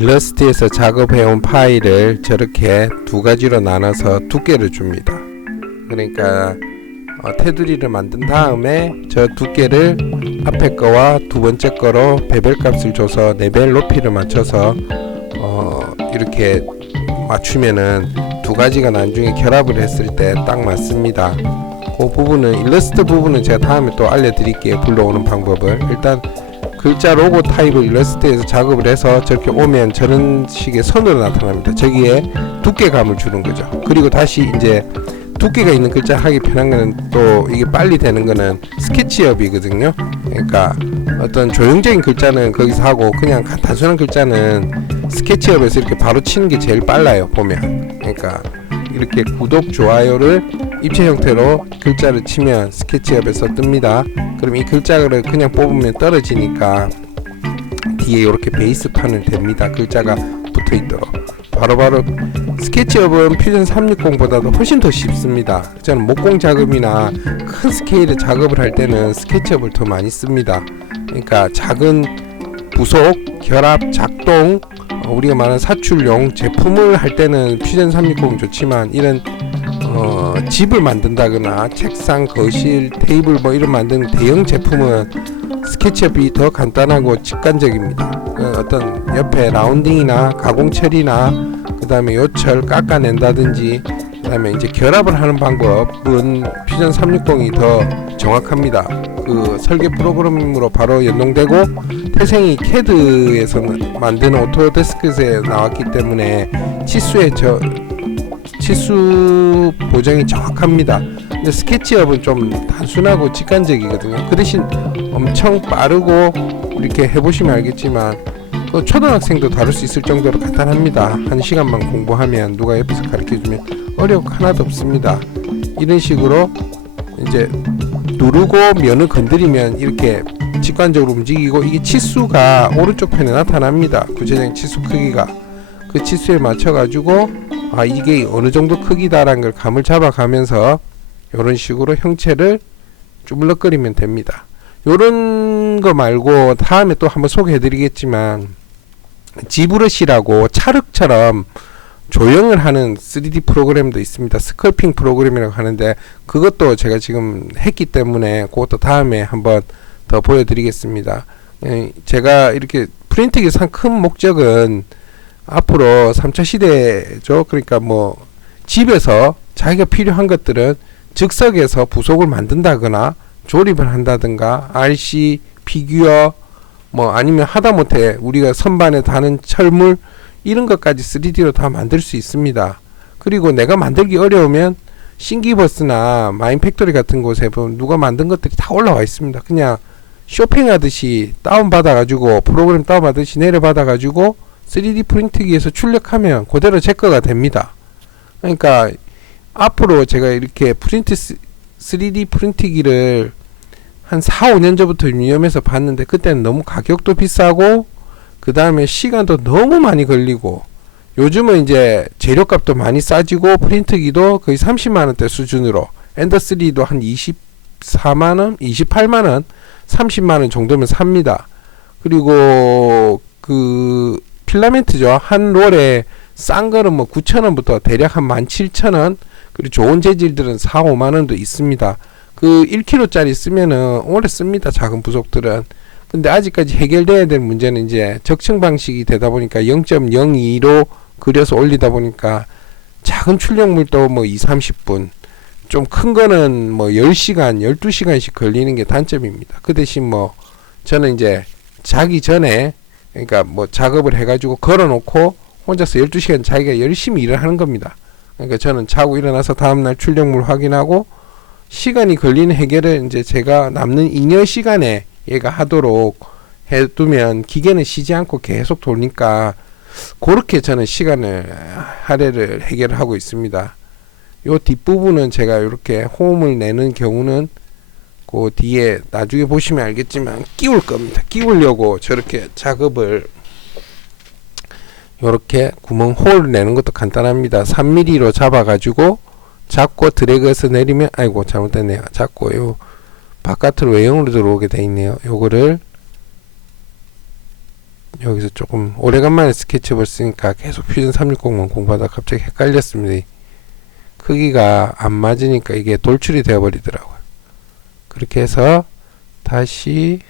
일러스트에서 작업해온 파일을 저렇게 두 가지로 나눠서 두께를 줍니다. 그러니까 테두리를 만든 다음에 저 두께를 앞에 거와 두 번째 거로 배벨 값을 줘서 4배 높이를 맞춰서 이렇게 맞추면은 두 가지가 나중에 결합을 했을 때 딱 맞습니다. 그 부분은 일러스트 부분은 제가 다음에 또 알려드릴게요. 불러오는 방법을. 일단 글자 로고 타입을 일러스트에서 작업을 해서 저렇게 오면 저런 식의 선으로 나타납니다. 저기에 두께감을 주는 거죠. 그리고 다시 이제 두께가 있는 글자 하기 편한 거는 또 이게 빨리 되는 거는 스케치업이거든요. 그러니까 어떤 조형적인 글자는 거기서 하고 그냥 단순한 글자는 스케치업에서 이렇게 바로 치는 게 제일 빨라요. 보면. 그러니까 이렇게 구독, 좋아요를 입체 형태로 글자를 치면 스케치업에서 뜹니다. 그럼 이 글자를 그냥 뽑으면 떨어지니까 뒤에 이렇게 베이스판을 댑니다. 글자가 붙어있도록. 바로바로 스케치업은 퓨전 360보다도 훨씬 더 쉽습니다. 저는 목공 작업이나 큰 스케일의 작업을 할 때는 스케치업을 더 많이 씁니다. 그러니까 작은 부속, 결합, 작동, 우리가 말하는 사출용 제품을 할 때는 퓨전 360 좋지만 이런 집을 만든다거나 책상, 거실, 테이블 뭐 이런 만드는 대형 제품은 스케치업이 더 간단하고 직관적입니다. 어떤 옆에 라운딩이나 가공 처리나 그 다음에 요철 깎아낸다든지 그 다음에 이제 결합을 하는 방법은 퓨전 360이 더 정확합니다. 그 설계 프로그램으로 바로 연동되고 태생이 CAD에서 만드는 오토데스크에서 나왔기 때문에 치수 보정이 정확합니다. 근데 스케치업은 좀 단순하고 직관적이거든요. 그 대신 엄청 빠르고 이렇게 해보시면 알겠지만 초등학생도 다룰 수 있을 정도로 간단합니다. 1시간만 공부하면 누가 옆에서 가르쳐주면 어려울 거 하나도 없습니다. 이런 식으로 이제 누르고 면을 건드리면 이렇게 직관적으로 움직이고 이게 치수가 오른쪽 편에 나타납니다. 구체적인 치수 크기가 그 치수에 맞춰 가지고 이게 어느 정도 크기다라는 걸 감을 잡아가면서 이런 식으로 형체를 쭈물럭거리면 됩니다. 요런 거 말고 다음에 또 한번 소개해 드리겠지만 지브러시라고 찰흙처럼 조형을 하는 3D 프로그램도 있습니다. 스컬핑 프로그램이라고 하는데 그것도 제가 지금 했기 때문에 그것도 다음에 한번 더 보여드리겠습니다. 제가 이렇게 프린트기에서 한 큰 목적은 앞으로 3차 시대죠. 그러니까 뭐 집에서 자기가 필요한 것들은 즉석에서 부속을 만든다거나 조립을 한다든가 RC, 피규어 뭐 아니면 하다못해 우리가 선반에 다는 철물 이런 것까지 3D로 다 만들 수 있습니다. 그리고 내가 만들기 어려우면 싱기버스나 마인팩토리 같은 곳에 보면 누가 만든 것들이 다 올라와 있습니다. 그냥 쇼핑하듯이 다운받아가지고 프로그램 다운받듯이 내려받아가지고 3D 프린트기에서 출력하면 그대로 제 거가 됩니다. 그러니까 앞으로 제가 이렇게 3D 프린트기를 한 4, 5년 전부터 유념해서 봤는데 그때는 너무 가격도 비싸고 그 다음에 시간도 너무 많이 걸리고 요즘은 이제 재료값도 많이 싸지고 프린트기도 거의 30만원대 수준으로 엔더3도 한 24만원, 28만원, 30만원 정도면 삽니다. 그리고 그 필라멘트죠. 한 롤에 싼 거는 뭐 9,000원부터 대략 한 17,000원 그리고 좋은 재질들은 4, 5만원도 있습니다. 그 1kg짜리 쓰면은 오래 씁니다. 작은 부속들은. 근데 아직까지 해결돼야 될 문제는 이제 적층 방식이 되다 보니까 0.02로 그려서 올리다 보니까 작은 출력물도 뭐 2-30분 좀 큰 거는 뭐 10시간 12시간씩 걸리는 게 단점입니다. 그 대신 뭐 저는 이제 자기 전에 그러니까 뭐 작업을 해가지고 걸어놓고 혼자서 12시간 자기가 열심히 일을 하는 겁니다. 그러니까 저는 자고 일어나서 다음날 출력물 확인하고 시간이 걸리는 해결을 이제 제가 남는 잉여 시간에 얘가 하도록 해두면 기계는 쉬지 않고 계속 돌니까 그렇게 저는 시간을 할애를 해결을 하고 있습니다. 요 뒷부분은 제가 이렇게 호음을 내는 경우는 그 뒤에 나중에 보시면 알겠지만 끼울 겁니다. 끼우려고 저렇게 작업을 요렇게 구멍 홀 내는 것도 간단합니다. 3mm로 잡아가지고 잡고 드래그해서 내리면 아이고 잘못됐네요. 잡고 요 바깥으로 외형으로 들어오게 돼 있네요. 요거를 여기서 조금 오래간만에 스케치업을 쓰니까 계속 퓨전 360만 공부하다 갑자기 헷갈렸습니다. 크기가 안 맞으니까 이게 돌출이 되어 버리더라고요. 그렇게 해서 다시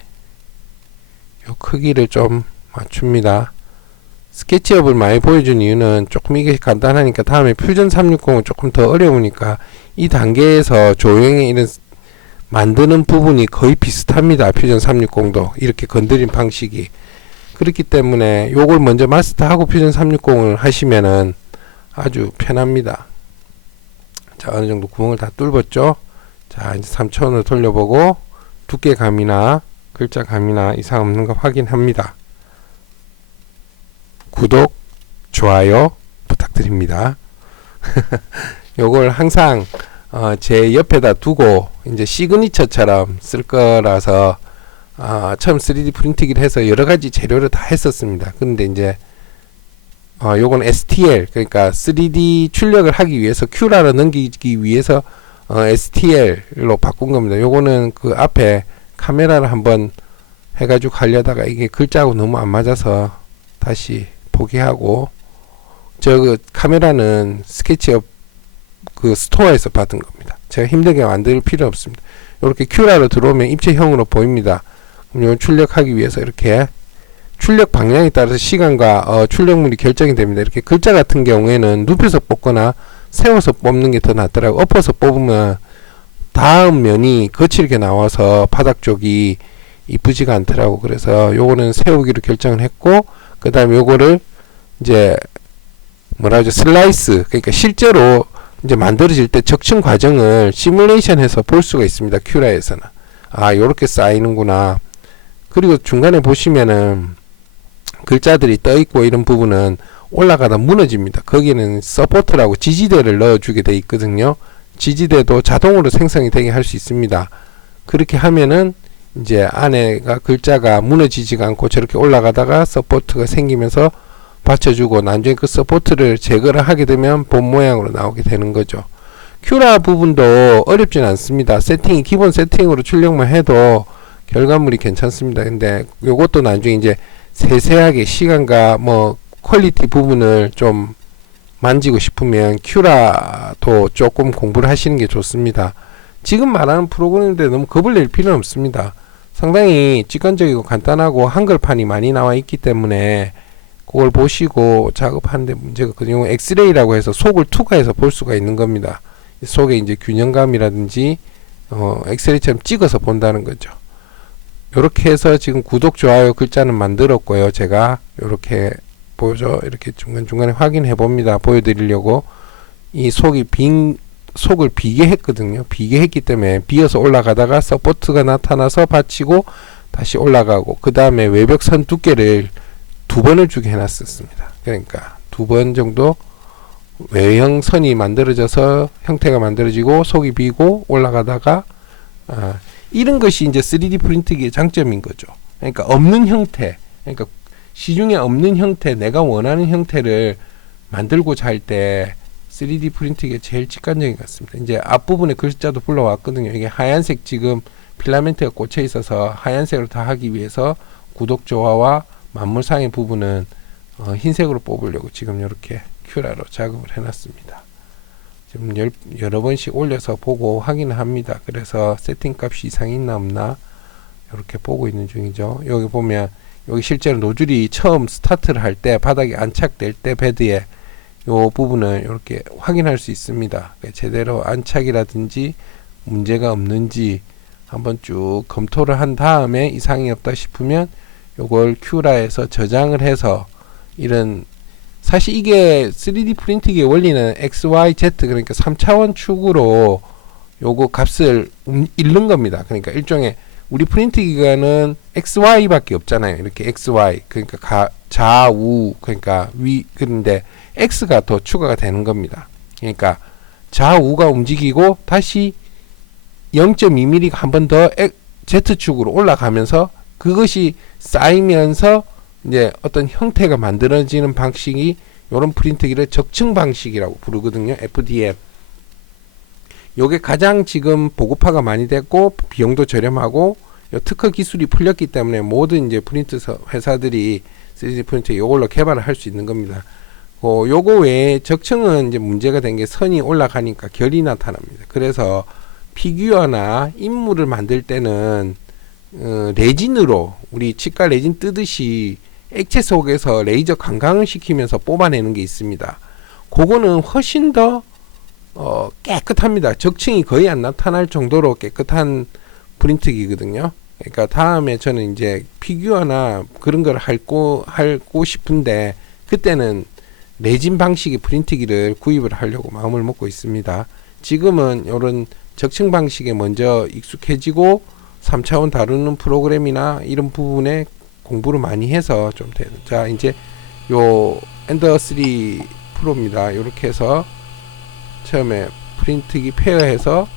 요 크기를 좀 맞춥니다. 스케치업을 많이 보여준 이유는 조금 이게 간단하니까 다음에 퓨전 360은 조금 더 어려우니까 이 단계에서 조형의 이런 만드는 부분이 거의 비슷합니다. 퓨전 360도 이렇게 건드린 방식이. 그렇기 때문에 요걸 먼저 마스터하고 퓨전 360을 하시면은 아주 편합니다. 자, 어느 정도 구멍을 다 뚫었죠. 자, 이제 3차원으로 돌려보고 두께감이나 글자감이나 이상 없는 거 확인합니다. 구독, 좋아요 부탁드립니다. 요걸 항상 제 옆에다 두고 이제 시그니처처럼 쓸 거라서 처음 3D 프린트기를 해서 여러 가지 재료를 다 했었습니다. 근데 이제 요건 STL 그러니까 3D 출력을 하기 위해서 큐라로 넘기기 위해서 STL로 바꾼 겁니다. 요거는 그 앞에 카메라를 한번 해가지고 하려다가 이게 글자하고 너무 안 맞아서 다시 포기하고, 그 카메라는 스케치업 그 스토어에서 받은 겁니다. 제가 힘들게 만들 필요 없습니다. 이렇게 큐라로 들어오면 입체형으로 보입니다. 그럼 이걸 출력하기 위해서 이렇게 출력 방향에 따라서 시간과 출력물이 결정이 됩니다. 이렇게 글자 같은 경우에는 눕혀서 뽑거나 세워서 뽑는 게 더 낫더라고요. 엎어서 뽑으면 다음 면이 거칠게 나와서 바닥 쪽이 이쁘지가 않더라고. 그래서 요거는 세우기로 결정을 했고, 그 다음에 요거를 이제 뭐라 하죠, 슬라이스, 그러니까 실제로 이제 만들어질 때 적층 과정을 시뮬레이션 해서 볼 수가 있습니다. 큐라에서는. 아, 요렇게 쌓이는구나. 그리고 중간에 보시면은 글자들이 떠 있고 이런 부분은 올라가다 무너집니다. 거기는 서포트라고 지지대를 넣어주게 돼 있거든요. 지지대도 자동으로 생성이 되게 할 수 있습니다. 그렇게 하면은 이제 안에가 글자가 무너지지가 않고 저렇게 올라가다가 서포트가 생기면서 받쳐주고, 나중에 그 서포트를 제거를 하게 되면 본 모양으로 나오게 되는 거죠. 큐라 부분도 어렵진 않습니다. 세팅이 기본 세팅으로 출력만 해도 결과물이 괜찮습니다. 근데 요것도 나중에 이제 세세하게 시간과 뭐 퀄리티 부분을 좀 만지고 싶으면 큐라도 조금 공부를 하시는 게 좋습니다. 지금 말하는 프로그램인데 너무 겁을 낼 필요는 없습니다. 상당히 직관적이고 간단하고 한글판이 많이 나와 있기 때문에 그걸 보시고 작업하는데 문제가 없거든요. 엑스레이라고 해서 속을 투과해서 볼 수가 있는 겁니다. 속에 이제 균형감이라든지 엑스레이처럼 찍어서 본다는 거죠. 요렇게 해서 지금 구독, 좋아요 글자는 만들었고요. 제가 요렇게 보죠. 이렇게 중간중간에 확인해 봅니다. 보여드리려고. 이 속이 속을 비게 했거든요. 비게 했기 때문에 비어서 올라가다가 서포트가 나타나서 받치고 다시 올라가고, 그 다음에 외벽선 두께를 2번을 주게 해놨었습니다. 그러니까 2번 정도 외형 선이 만들어져서 형태가 만들어지고 속이 비고 올라가다가 이런 것이 이제 3D 프린트기의 장점인 거죠. 그러니까 없는 형태, 그러니까 시중에 없는 형태, 내가 원하는 형태를 만들고자 할 때 3D 프린트기가 제일 직관적인 것 같습니다. 이제 앞부분에 글자도 불러왔거든요. 이게 하얀색 지금 필라멘트가 꽂혀 있어서 하얀색으로 다 하기 위해서 구독, 좋아와 만물상의 부분은 흰색으로 뽑으려고 지금 이렇게 큐라로 작업을 해놨습니다. 지금 여러 번씩 올려서 보고 확인을 합니다. 그래서 세팅 값이 이상이 있나 없나 이렇게 보고 있는 중이죠. 여기 보면 여기 실제로 노즐이 처음 스타트를 할 때 바닥에 안착될 때 베드에 요 부분을 이렇게 확인할 수 있습니다. 제대로 안착이라든지 문제가 없는지 한번 쭉 검토를 한 다음에 이상이 없다 싶으면 요걸 큐라에서 저장을 해서, 이런 사실 이게 3D 프린팅의 원리는 XYZ 그러니까 3차원 축으로 요거 값을 읽는 겁니다. 그러니까 일종의 우리 프린트 기관은 XY밖에 없잖아요. 이렇게 XY 그러니까 좌우 그러니까 위, 그런데 X가 더 추가가 되는 겁니다. 그러니까 좌우가 움직이고 다시 0.2mm가 한 번 더 Z축으로 올라가면서 그것이 쌓이면서 이제 어떤 형태가 만들어지는 방식이, 요런 프린트기를 적층 방식이라고 부르거든요. FDM. 요게 가장 지금 보급화가 많이 됐고 비용도 저렴하고 요 특허 기술이 풀렸기 때문에 모든 이제 프린트 회사들이 3D 프린터 요걸로 개발을 할 수 있는 겁니다. 요거 외에 적층은 이제 문제가 된 게 선이 올라가니까 결이 나타납니다. 그래서 피규어나 인물을 만들 때는 레진으로 우리 치과 레진 뜨듯이 액체 속에서 레이저 관광을 시키면서 뽑아내는 게 있습니다. 그거는 훨씬 더 깨끗합니다. 적층이 거의 안 나타날 정도로 깨끗한 프린트기거든요. 그러니까 다음에 저는 이제 피규어나 그런 걸 하고 싶은데 그때는 레진 방식의 프린트기를 구입을 하려고 마음을 먹고 있습니다. 지금은 이런 적층 방식에 먼저 익숙해지고 3차원 다루는 프로그램이나 이런 부분에 공부를 많이 해서 좀 돼요. 자, 이제 요 엔더 3 프로입니다. 이렇게 해서 처음에 프린트기 페어해서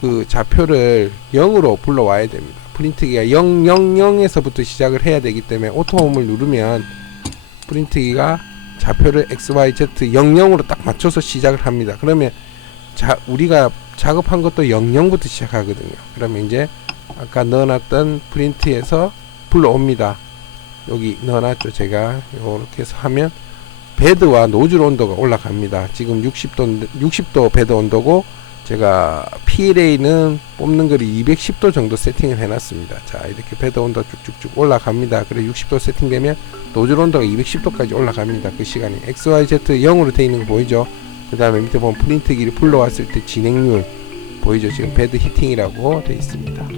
그 좌표를 0으로 불러와야 됩니다. 프린트기가 000에서부터 시작을 해야 되기 때문에 오토홈을 누르면 프린트기가 좌표를 XYZ 00으로 딱 맞춰서 시작을 합니다. 그러면 우리가 작업한 것도 00부터 시작하거든요. 그러면 이제 아까 넣어놨던 프린트에서 불러옵니다. 여기 넣어놨죠. 제가 이렇게 해서 하면 베드와 노즐 온도가 올라갑니다. 지금 60도 베드 온도고 제가 PLA는 뽑는 거를 210도 정도 세팅을 해놨습니다. 자, 이렇게 베드 온도 쭉쭉쭉 올라갑니다. 그래 60도 세팅되면 노즐 온도가 210도까지 올라갑니다. 그 시간에 XYZ 0으로 되어 있는 거 보이죠? 그 다음에 밑에 보면 프린트기를 불러왔을 때 진행률 보이죠? 지금 베드 히팅이라고 되어 있습니다.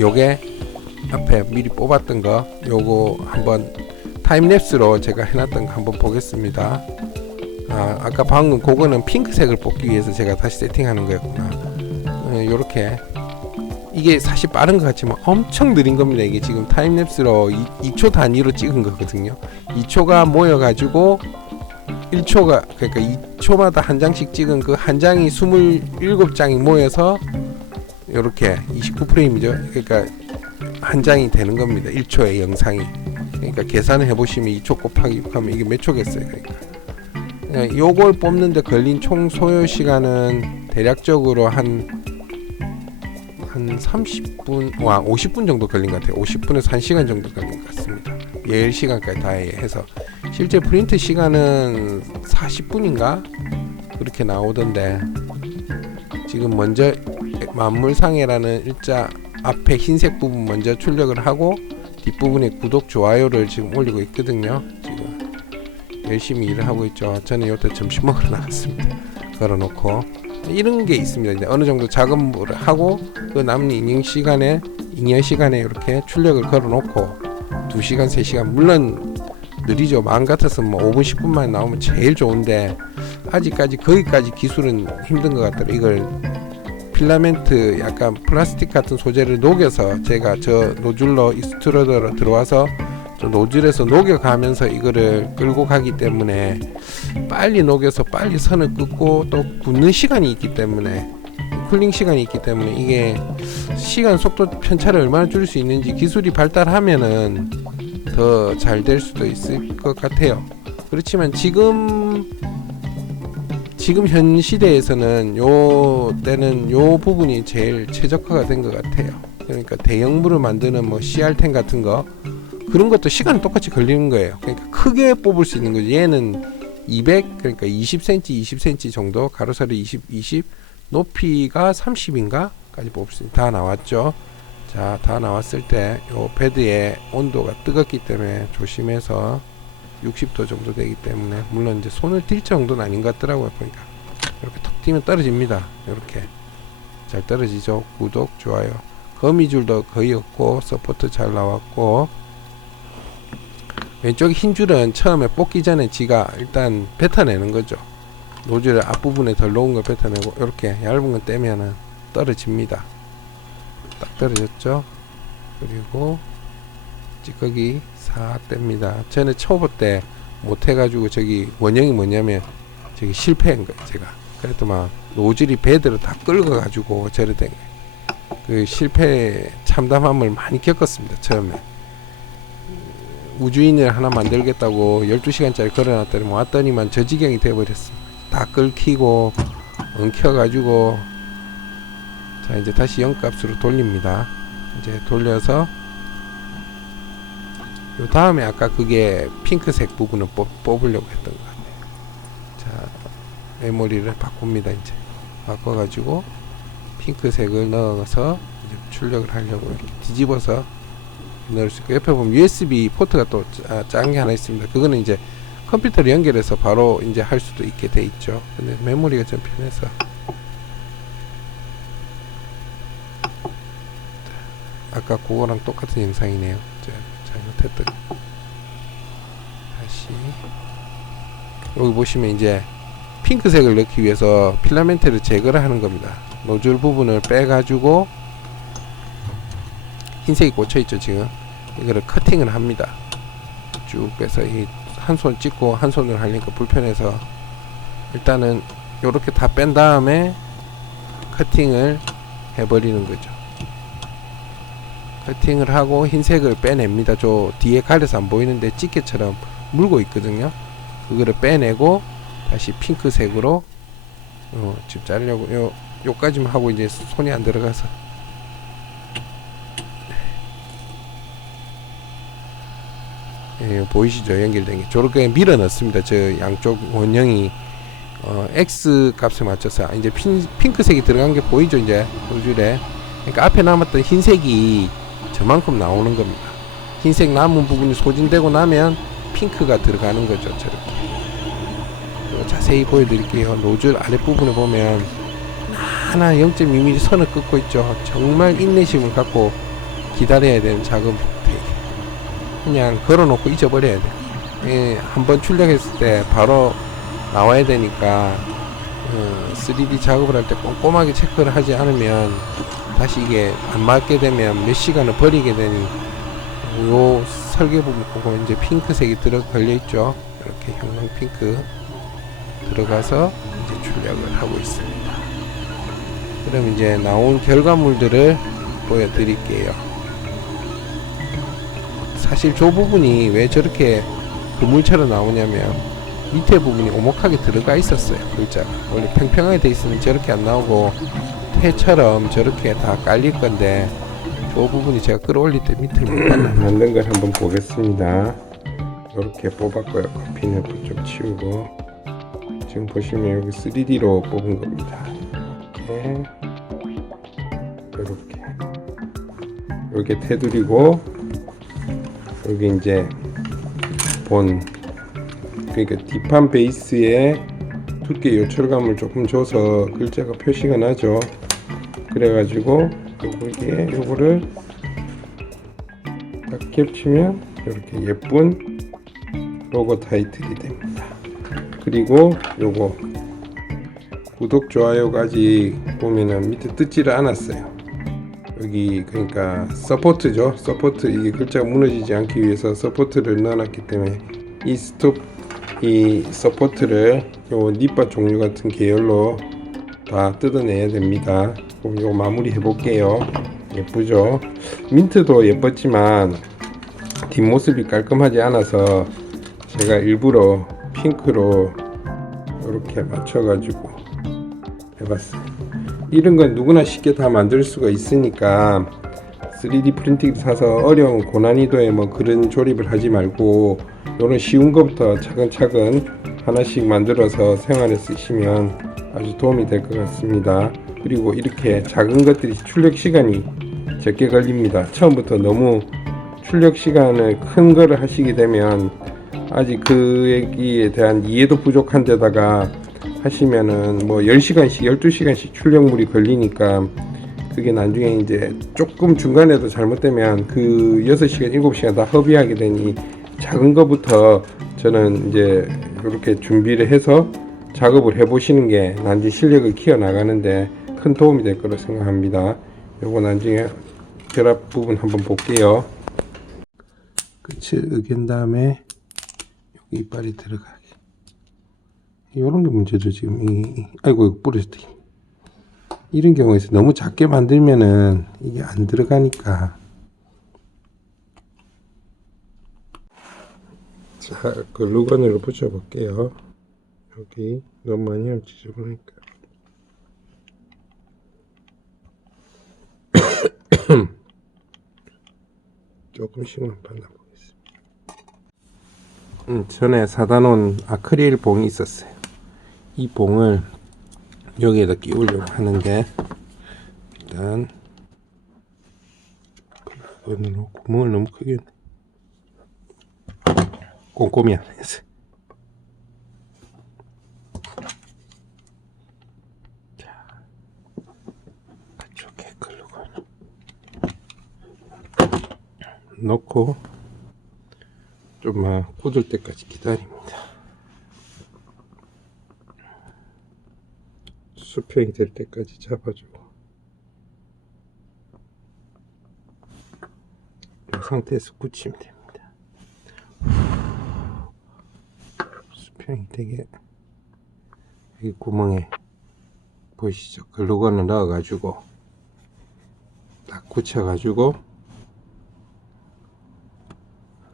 요게 앞에 미리 뽑았던 거 요거 한번 타임랩스로 제가 해놨던 거 한번 보겠습니다. 아까 방금 그거는 핑크색을 뽑기 위해서 제가 다시 세팅하는 거였구나. 요렇게 이게 사실 빠른 것 같지만 엄청 느린 겁니다. 이게 지금 타임랩스로 2초 단위로 찍은 거거든요. 2초가 모여가지고 1초가 그러니까 2초마다 한 장씩 찍은 그 한 장이 27장이 모여서 요렇게 29프레임이죠. 그러니까 한 장이 되는 겁니다. 1초의 영상이. 그러니까 계산을 해보시면 2초 곱하기 6 하면 이게 몇 초겠어요. 그러니까 요걸 뽑는데 걸린 총 소요 시간은 대략적으로 한 30분, 50분 정도 걸린 것 같아요. 50분에서 1시간 정도 걸린 것 같습니다. 10시간까지 다 해서 실제 프린트 시간은 40분인가? 그렇게 나오던데 지금 먼저 만물상해라는 일자 앞에 흰색 부분 먼저 출력을 하고 뒷부분에 구독, 좋아요를 지금 올리고 있거든요. 지금 열심히 일을 하고 있죠. 저는 요때 점심 먹으러 나갔습니다. 걸어놓고 이런 게 있습니다. 이제 어느 정도 작업을 하고 그 남은 잉여 시간에 이렇게 출력을 걸어놓고 2시간, 3시간 물론 느리죠. 마음 같아서 뭐 5분, 10분만 나오면 제일 좋은데 아직까지 거기까지 기술은 힘든 것 같더라고요. 이걸 필라멘트 약간 플라스틱 같은 소재를 녹여서 제가 저 노즐로 익스트루더로 들어와서 저 노즐에서 녹여가면서 이거를 끌고 가기 때문에 빨리 녹여서 빨리 선을 긋고 또 굳는 시간이 있기 때문에 쿨링 시간이 있기 때문에 이게 시간 속도 편차를 얼마나 줄일 수 있는지 기술이 발달하면은 더 잘 될 수도 있을 것 같아요. 그렇지만 지금 현 시대에서는 요 때는 요 부분이 제일 최적화가 된 것 같아요. 그러니까 대형물을 만드는 뭐 CR10 같은 거 그런 것도 시간은 똑같이 걸리는 거예요. 그러니까 크게 뽑을 수 있는 거죠. 얘는 200 그러니까 20cm 정도 가로세로 20 높이가 30인가까지 뽑을 수 다 나왔죠. 자, 다 나왔을 때 요 베드의 온도가 뜨겁기 때문에 조심해서 60도 정도 되기 때문에 물론 이제 손을 댈 정도는 아닌 것 같더라고요. 보니까 이렇게 턱 띄면 떨어집니다. 이렇게 잘 떨어지죠. 구독, 좋아요. 거미줄도 거의 없고 서포트 잘 나왔고 왼쪽 흰 줄은 처음에 뽑기 전에 지가 일단 뱉어내는 거죠. 노즐 앞부분에 덜 녹은 걸 뱉어내고 이렇게 얇은 거 떼면은 떨어집니다. 딱 떨어졌죠. 그리고 찌꺼기 싹 뗍니다. 전에 초보 때 못해가지고 저기 원형이 뭐냐면 저기 실패한 거예요. 제가 그래도 막 노즐이 배대로 다 끓어가지고 저래 된 거예요. 그 실패 참담함을 많이 겪었습니다. 처음에 우주인을 하나 만들겠다고 12시간짜리 걸어놨더니 왔더니만 저 지경이 돼버렸습니다. 다 끓이고 엉켜가지고 자 이제 다시 0값으로 돌립니다. 이제 돌려서 요 다음에 아까 그게 핑크색 부분을 뽑으려고 했던 것 같아요. 자, 메모리를 바꿉니다. 이제 바꿔가지고 핑크색을 넣어서 이제 출력을 하려고 이렇게 뒤집어서 넣을 수 있고, 옆에 보면 USB 포트가 또 작은 게 하나 있습니다. 그거는 이제 컴퓨터를 연결해서 바로 이제 할 수도 있게 돼 있죠. 근데 메모리가 좀 편해서 아까 그거랑 똑같은 영상이네요. 잘못했던. 다시 여기 보시면 이제 핑크색을 넣기 위해서 필라멘트를 제거를 하는 겁니다. 노즐 부분을 빼가지고 흰색이 꽂혀있죠. 지금 이거를 커팅을 합니다. 쭉 빼서 이 한 손 찍고 한 손으로 하니까 불편해서 일단은 요렇게 다 뺀 다음에 커팅을 해버리는 거죠. 커팅을 하고 흰색을 빼냅니다. 저 뒤에 가려서 안 보이는데 집게처럼 물고 있거든요. 그거를 빼내고 다시 핑크색으로 지금 자르려고 요까지만 하고 이제 손이 안 들어가서 보이시죠? 연결된 게 저렇게 밀어 넣습니다. 저 양쪽 원형이 X 값에 맞춰서 이제 핑크색이 들어간 게 보이죠? 이제 노즐에. 그러니까 앞에 남았던 흰색이 저만큼 나오는 겁니다. 흰색 남은 부분이 소진되고 나면 핑크가 들어가는 거죠. 저렇게 자세히 보여드릴게요. 노즐 아랫부분에 보면 하나 0.2mm 선을 긋고 있죠. 정말 인내심을 갖고 기다려야 되는 작업. 그냥 걸어놓고 잊어버려야 돼. 한번 출력했을 때 바로 나와야 되니까 3D 작업을 할 때 꼼꼼하게 체크를 하지 않으면 다시 이게 안 맞게 되면 몇 시간을 버리게 되는 요 설계 부분 보고 이제 핑크색이 걸려 있죠. 이렇게 형광 핑크 들어가서 이제 출력을 하고 있습니다. 그럼 이제 나온 결과물들을 보여드릴게요. 사실 저 부분이 왜 저렇게 그물처럼 나오냐면 밑에 부분이 오목하게 들어가 있었어요. 글자가 원래 평평하게 돼 있으면 저렇게 안 나오고 태처럼 저렇게 다 깔릴 건데 저 부분이 제가 끌어올릴 때 밑을 못 봤나. 만든 걸 한번 보겠습니다. 이렇게 뽑았고요. 커피는 좀 치우고 지금 보시면 여기 3D로 뽑은 겁니다. 이렇게 테두리고 여기 이제 그러니까 뒷판 베이스에 두께 요철감을 조금 줘서 글자가 표시가 나죠. 그래가지고 요거를 딱 겹치면 이렇게 예쁜 로고 타이틀이 됩니다. 그리고 요거 구독 좋아요가 아직 보면은 밑에 뜨지를 않았어요. 여기 그러니까 서포트죠. 서포트, 이 글자가 무너지지 않기 위해서 서포트를 넣어놨기 때문에 이 서포트를 요 닛바 종류 같은 계열로 다 뜯어내야 됩니다. 그럼 이거 마무리 해볼게요. 예쁘죠? 민트도 예뻤지만 뒷모습이 깔끔하지 않아서 제가 일부러 핑크로 이렇게 맞춰가지고 해봤어요. 이런 건 누구나 쉽게 다 만들 수가 있으니까 3D 프린팅 사서 어려운 고난이도의 뭐 그런 조립을 하지 말고 이런 쉬운 것부터 차근차근 하나씩 만들어서 생활에 쓰시면 아주 도움이 될 것 같습니다. 그리고 이렇게 작은 것들이 출력 시간이 적게 걸립니다. 처음부터 너무 출력 시간을 큰 거를 하시게 되면 아직 그 얘기에 대한 이해도 부족한 데다가 하시면은 뭐 10시간씩 12시간씩 출력물이 걸리니까 그게 나중에 이제 조금 중간에도 잘못되면 그 6시간 7시간 다 허비하게 되니 작은 거부터 저는 이제 이렇게 준비를 해서 작업을 해 보시는 게 나중에 실력을 키워 나가는데 큰 도움이 될 거라 생각합니다. 요거 나중에 결합 부분 한번 볼게요. 끝을 으갠 다음에 여기 이빨이 들어가게. 이런 게 문제죠. 지금 아이고 부러졌다. 이런 경우에서 너무 작게 만들면은 이게 안 들어가니까. 자, 글루건으로 붙여볼게요. 여기 너무 많이 하면 지저분하니까. 조금씩만 발라보겠습니다. 전에 사다 놓은 아크릴 봉이 있었어요. 이 봉을 여기에다 끼우려고 하는데, 일단 구멍을 너무 크게 했네. 꼼꼼히 안 했어요. 자, 그쪽에 글루건 넣고 좀만 굳을 때까지 기다립니다. 수평이 될 때까지 잡아주고, 이 상태에서 굳히면 됩니다. 수평이 되게, 이 구멍에 보이시죠? 글루건을 넣어가지고 딱 굳혀가지고,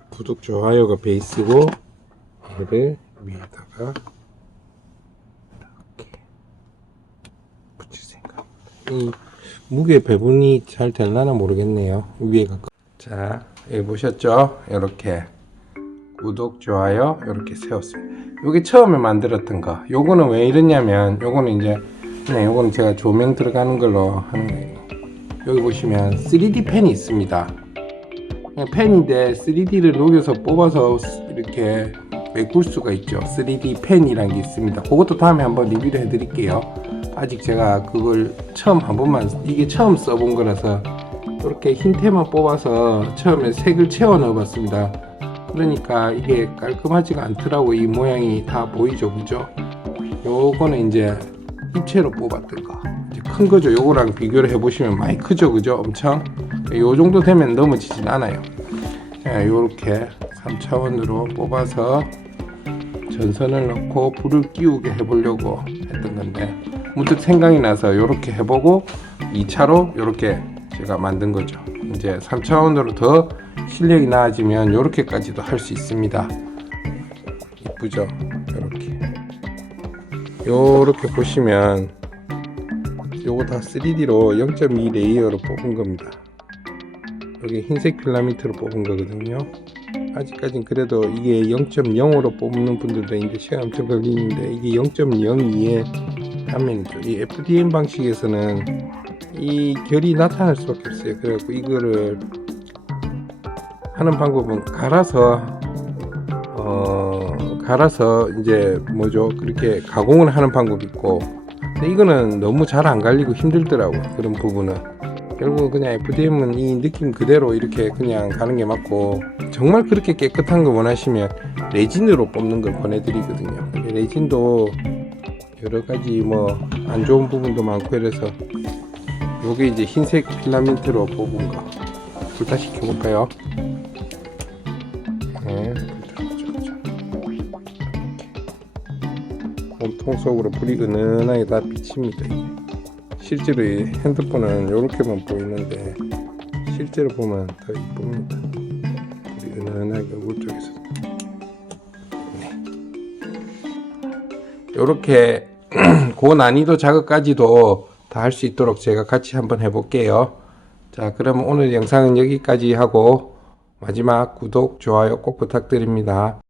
구독 좋아요가 베이스고, 얘를 위에다가 이렇게 붙일 생각입니다. 이 무게 배분이 잘 될라나 모르겠네요. 위에가. 자, 여기 보셨죠? 이렇게 구독 좋아요 이렇게 세웠습니다. 요게 처음에 만들었던 거. 요거는 왜 이러냐면, 요거는 이제 그냥 요거는 제가 조명 들어가는 걸로 하는 거예요. 여기 보시면 3D 펜이 있습니다. 그냥 펜인데 3D를 녹여서 뽑아서 이렇게 메꿀 수가 있죠. 3D 펜이라는 게 있습니다. 그것도 다음에 한번 리뷰를 해드릴게요. 아직 제가 그걸 처음 한 번만, 이게 처음 써본 거라서 이렇게 흰테만 뽑아서 처음에 색을 채워 넣어봤습니다. 그러니까 이게 깔끔하지가 않더라고. 이 모양이 다 보이죠, 그죠? 요거는 이제 입체로 뽑았던 거, 이제 큰 거죠. 요거랑 비교를 해보시면 많이 크죠, 그죠? 엄청. 요 정도 되면 넘어지진 않아요. 자, 요렇게 3차원으로 뽑아서 전선을 넣고 불을 끼우게 해보려고 했던 건데, 문득 생각이 나서 요렇게 해보고 2차로 요렇게 제가 만든 거죠. 이제 3차원으로 더 실력이 나아지면 요렇게까지도 할 수 있습니다. 이쁘죠? 요렇게 보시면 요거 다 3D로 0.2 레이어로 뽑은 겁니다. 여기 흰색 필라멘트로 뽑은 거거든요. 아직까진 그래도 이게 0.0으로 뽑는 분들도 있는데 시간 엄청 걸리는데, 이게 0.02의 화면이죠. 이 FDM 방식에서는 이 결이 나타날 수밖에 없어요. 그래갖고 이거를 하는 방법은 갈아서 이제 뭐죠, 그렇게 가공을 하는 방법이 있고, 근데 이거는 너무 잘 안 갈리고 힘들더라고. 그런 부분은 결국 그냥 FDM은 이 느낌 그대로 이렇게 그냥 가는 게 맞고, 정말 그렇게 깨끗한 거 원하시면 레진으로 뽑는 걸 권해드리거든요. 레진도 여러가지 뭐 안 좋은 부분도 많고 이래서, 요게 이제 흰색 필라멘트로 뽑은 거 불 다시 켜볼까요? 네, 몸통 속으로 불이 은은하게 다 비칩니다. 실제로 이 핸드폰은 이렇게만 보이는데 실제로 보면 더 이쁩니다. 불이 은은하게 얼굴 쪽에서. 네. 이렇게 고난이도 작업까지도 다 할 수 있도록 제가 같이 한번 해볼게요. 자, 그럼 오늘 영상은 여기까지 하고, 마지막 구독, 좋아요 꼭 부탁드립니다.